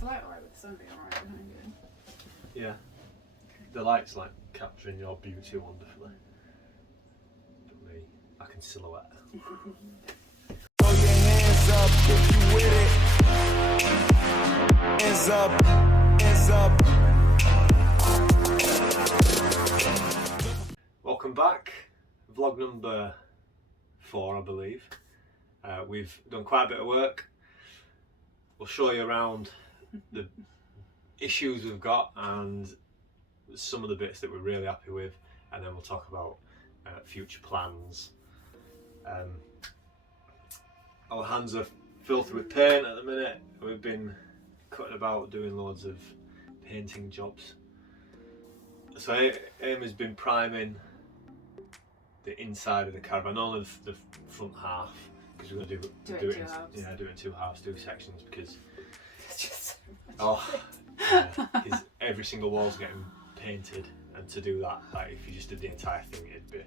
the light alright with the sun being alright? Yeah. The light's like capturing your beauty wonderfully. But me, I can silhouette. Throw your hands up if you with it. Hands up, hands up. Welcome back. Vlog number 4, I believe. We've done quite a bit of work. We'll show you around the issues we've got and some of the bits that we're really happy with, and then we'll talk about future plans. Our hands are filthy with paint at the minute. We've been cutting about doing loads of painting jobs. So Aim has been priming the inside of the caravan, only the front half, because we're going to do it in 2 halves, 2 sections, because It's just because every single wall's getting painted, and to do that, like if you just did the entire thing, it'd be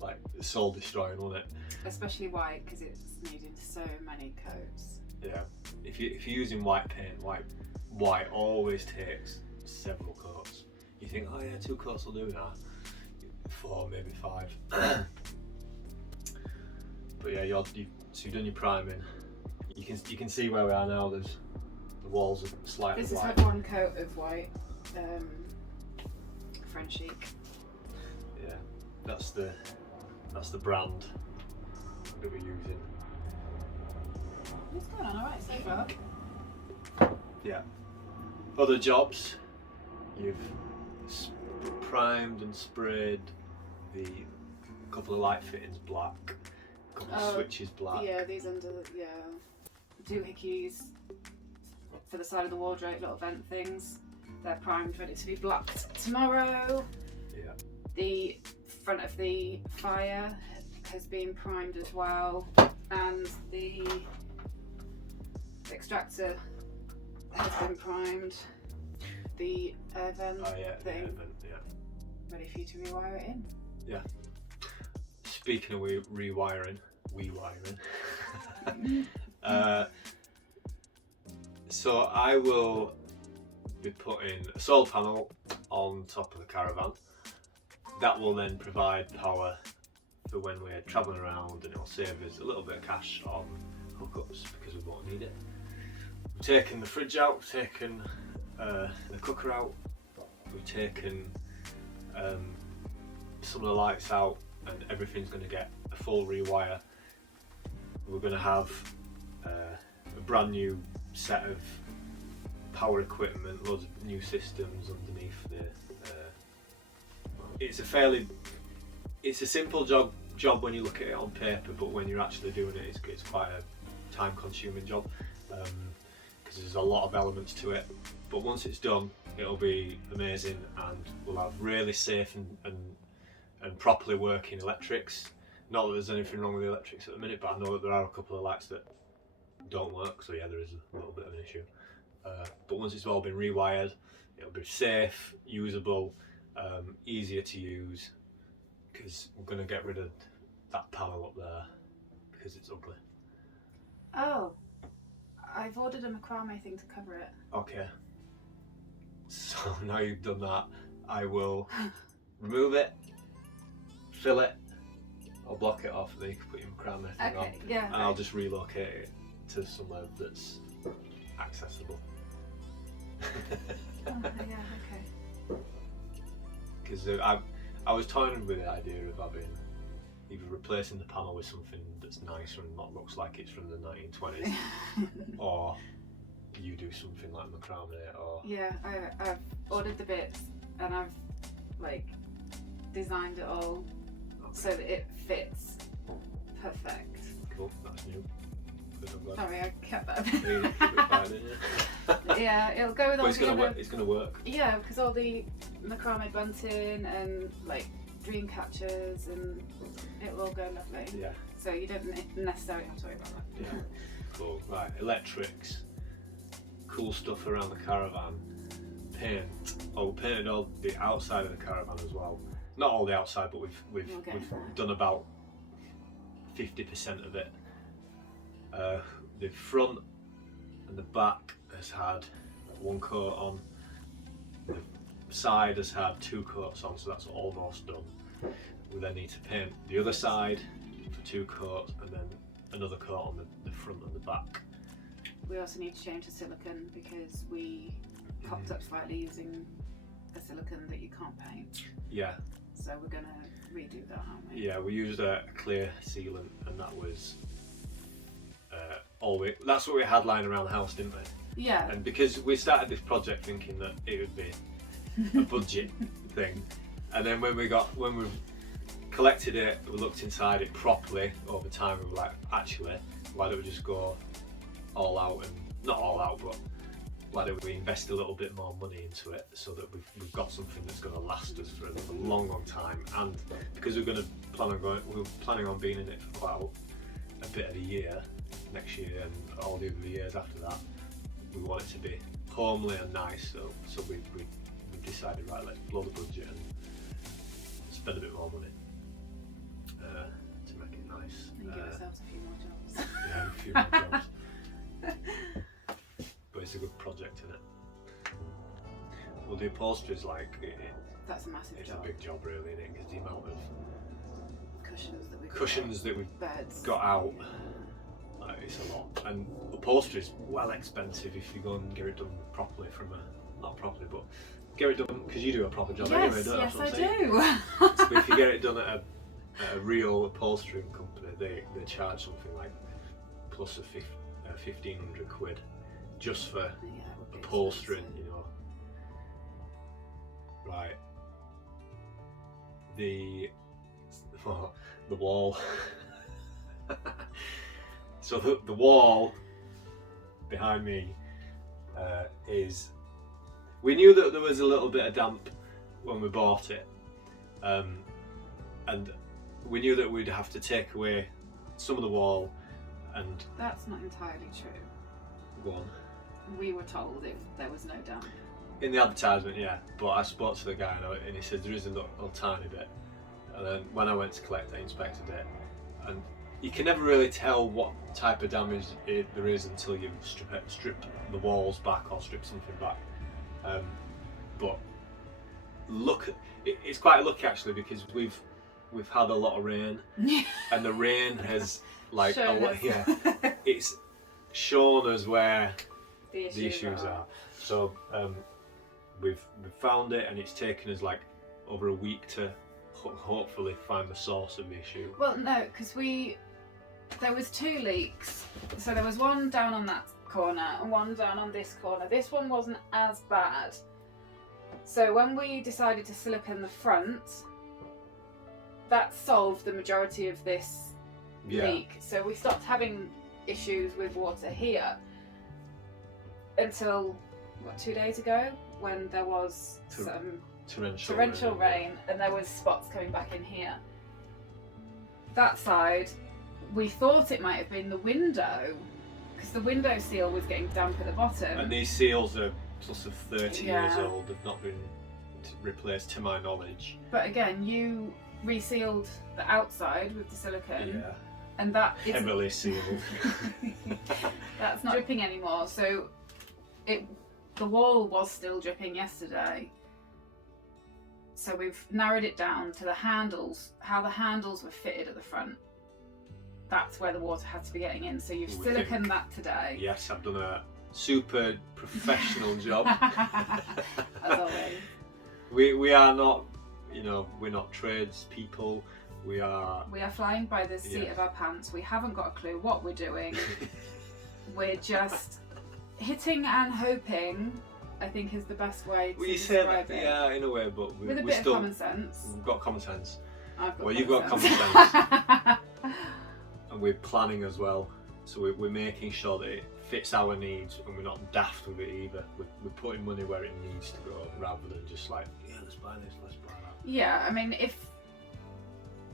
like soul destroying, wouldn't it? especially white, because it's made into so many coats. Yeah. If you're using white paint, white always takes several coats. You think, oh yeah, 2 coats will do now. 4, maybe 5. But yeah, so you've done your priming. You can see where we are now. The walls are slightly This has white. had 1 coat of white, French chic. Yeah, that's the brand that we're using. What's going on alright so far? Yeah. Other jobs, you've primed and sprayed the couple of light fittings black, a couple of switches black. Yeah, these under, doohickeys for the side of the wardrobe, little vent things. They're primed, ready to be blacked tomorrow. Yeah. The front of the fire has been primed as well, and the extractor has been primed. The air vent thing, ready for you to rewire it in. Yeah. Speaking of rewiring, so I will be putting a solar panel on top of the caravan. That will then provide power for when we're travelling around, and it'll save us a little bit of cash on hookups because we won't need it. We've taken the fridge out, we've taken the cooker out, we've taken some of the lights out, and everything's going to get a full rewire. We're going to have a brand new set of power equipment, loads of new systems underneath the it's a simple job when you look at it on paper, but when you're actually doing it, it's quite a time consuming job, because there's a lot of elements to it. But once it's done, it'll be amazing, and we'll have really safe and properly working electrics. Not that there's anything wrong with the electrics at the minute, but I know that there are a couple of lights that don't work, so yeah, there is a little bit of an issue. But once it's all been rewired, it'll be safe, usable, easier to use, because we're going to get rid of that panel up there because it's ugly. Oh, I've ordered a macrame thing to cover it. Okay, so now you've done that, I will remove it, fill it, I'll block it off, then you can put your macrame thing on, yeah. and I'll just relocate it to somewhere that's accessible. Oh, yeah, okay. Because I was toying with the idea of having either replacing the panel with something that's nicer and not looks like it's from the 1920s, or you do something like macrame, or Yeah, I've ordered the bits, and I've like designed it all so that it fits perfect. cool, that's new. Good, I'm glad. Sorry, I kept that. You keep it fine, didn't you? Yeah, it'll go with all But it's the gonna other. work. It's gonna work. Yeah, because all the macrame bunting and like dream catchers, and it'll all go lovely. Yeah. So you don't necessarily have to worry about that. Yeah. Cool. Right. Electrics. Cool stuff around the caravan. Paint. Oh, we painted all the outside of the caravan as well. Not all the outside, but we've done about 50% of it. The front and the back has had 1 coat on. The side has had 2 coats on, so that's almost done. We then need to paint the other side for 2 coats, and then another coat on the front and the back. We also need to change the silicone because we popped up slightly using a silicone that you can't paint. Yeah. So we're going to redo that, aren't we? Yeah, we used a clear sealant, and that was that's what we had lying around the house, didn't we? Yeah. And because we started this project thinking that it would be a budget thing, and then when we collected it, we looked inside it properly over time, we were like, actually, why don't we just go all out, and not all out, but why don't we invest a little bit more money into it so that we've got something that's going to last us for a long time. And because we're planning on being in it for quite a bit of a year next year and all the other years after that, we want it to be homely and nice, so we decided, right, let's blow the budget and spend a bit more money to make it nice. And give ourselves a few more jobs. Yeah, a few more jobs. But it's a good project, isn't it? Well, the upholstery is like that's a massive it's job. a big job, really, isn't it? Because the amount of cushions that we've that got, got out, like, it's a lot. And upholstery is well expensive if you go and get it done properly not properly, but get it done because you do a proper job anyway, don't you? Yes, I do. So if you get it done at a real upholstery company, they charge something like plus 1,500 quid just for upholstering, you know. Right. The wall. So the wall behind me is. We knew that there was a little bit of damp when we bought it, and we knew that we'd have to take away some of the wall, and that's not entirely true. go on. We were told if there was no damp. In the advertisement, yeah, but I spoke to the guy and he said there is a little tiny bit, and then when I went to collect, I inspected it, and you can never really tell what type of damage there is until you strip the walls back or strip something back. But look, it's quite lucky actually, because we've had a lot of rain, and the rain has like it's shown us where the issues are. So we've found it, and it's taken us like over a week to hopefully find the source of the issue. Well, no, because there was 2 leaks. So there was one down on that corner and one down on this corner. This one wasn't as bad. So when we decided to silicone the front, that solved the majority of this leak. So we stopped having issues with water here until 2 days ago, when there was some torrential rain, and there was spots coming back in here. That side, we thought it might have been the window, because the window seal was getting damp at the bottom. And these seals are plus of 30 years old. They've not been replaced to my knowledge. But again, you resealed the outside with the silicone, and that is heavily sealed. That's not dripping anymore. So the wall was still dripping yesterday. So we've narrowed it down to the handles, how the handles were fitted at the front. That's where the water had to be getting in. So you've siliconed that today. Yes, I've done a super professional job. As always. We are not, we're not tradespeople. We are flying by the seat of our pants. We haven't got a clue what we're doing. We're just hitting and hoping, I think, is the best way to describe it. Yeah, in a way, but with a bit of common sense. We've got common sense. You've got common sense. And we're planning as well, so we're making sure that it fits our needs, and we're not daft with it either. We're putting money where it needs to go, rather than just like, let's buy this, let's buy that. Yeah, I mean, if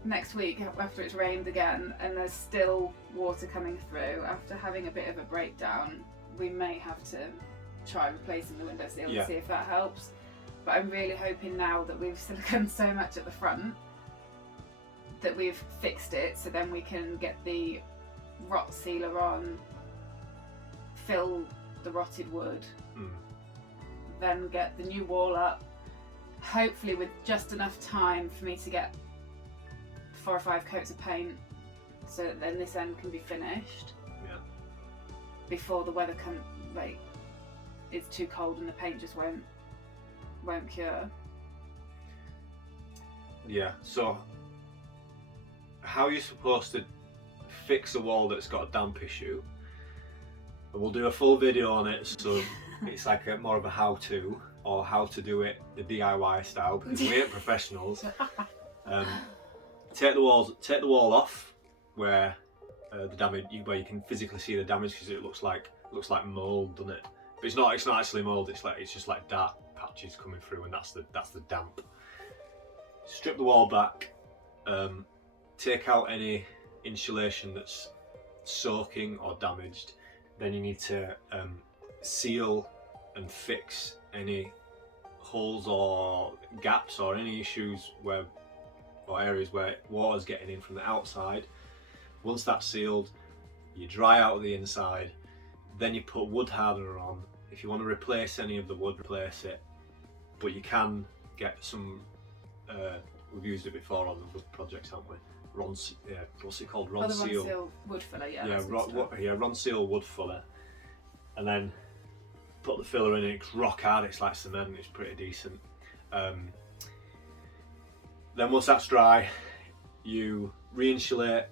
next week, after it's rained again and there's still water coming through after having a bit of a breakdown, we may have to try replacing the window seal and see if that helps. But I'm really hoping now that we've siliconed so much at the front that we've fixed it, so then we can get the rot sealer on, fill the rotted wood, Mm. then get the new wall up, hopefully with just enough time for me to get 4 or 5 coats of paint so that then this end can be finished Yeah. before the weather it's too cold and the paint just won't cure. Yeah. So, how are you supposed to fix a wall that's got a damp issue? We'll do a full video on it, so it's like more of a how-to, or how to do it the DIY style, because we ain't professionals. Take the wall off where the damage, where you can physically see the damage, because it looks like mold, doesn't it? But it's not actually mold. It's just like dark patches coming through, and that's the damp. Strip the wall back. Take out any insulation that's soaking or damaged. Then you need to seal and fix any holes or gaps or any issues or areas where water's getting in from the outside. Once that's sealed, you dry out the inside, then you put wood hardener on. If you want to replace any of the wood, replace it, but you can get some, we've used it before on the wood projects, haven't we? What's it called? Ron Seal wood filler, yeah. Ron Seal wood filler, and then put the filler in. It's rock hard. It's like cement. It's pretty decent. Then once that's dry, you re-insulate,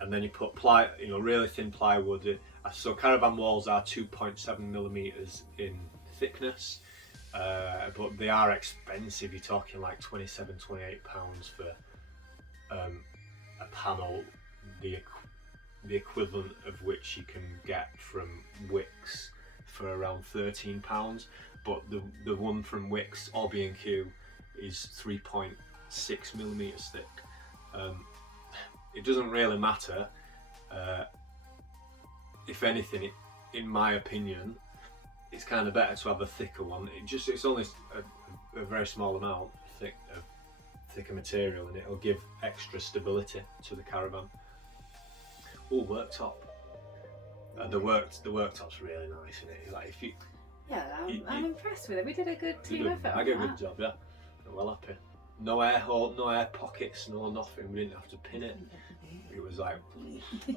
and then you put really thin plywood. So caravan walls are 2.7 millimeters in thickness, but they are expensive. You're talking like £27, £28 for a panel, the equivalent of which you can get from Wicks for around £13. But the one from Wicks or B&Q is 3.6 millimeters thick. It doesn't really matter. If anything, in my opinion, it's kind of better to have a thicker one. It's only a very small amount of thicker material, and it'll give extra stability to the caravan. Oh, worktop. The worktop's really nice, isn't it? Like if you. Yeah, I'm impressed with it. We did a good team effort. I did a good job, yeah. I'm well happy. No air hole, no air pockets, no nothing. We didn't have to pin it. It was like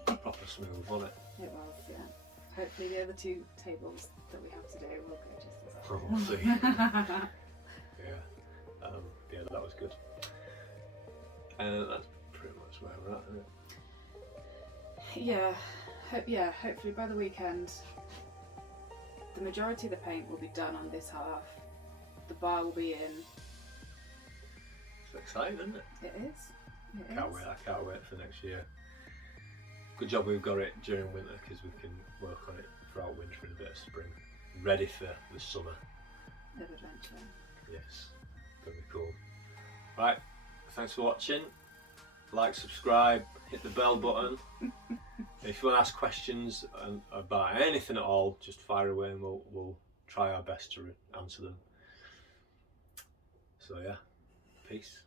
proper smooth, wasn't it? It was, yeah. Hopefully the other 2 tables that we have to do will go just as well. We'll see. Yeah, that was good. That's pretty much where we're at, isn't it? Yeah, hopefully by the weekend the majority of the paint will be done on this half. The bar will be in. It's exciting, isn't it? It is. I can't wait for next year. Good job we've got it during winter, because we can work on it throughout winter and a bit of spring, ready for the summer. Of adventure. Yes, that'd be cool. Right, thanks for watching. Like, subscribe, hit the bell button. If you want to ask questions about anything at all, just fire away and we'll try our best to answer them. So yeah, peace.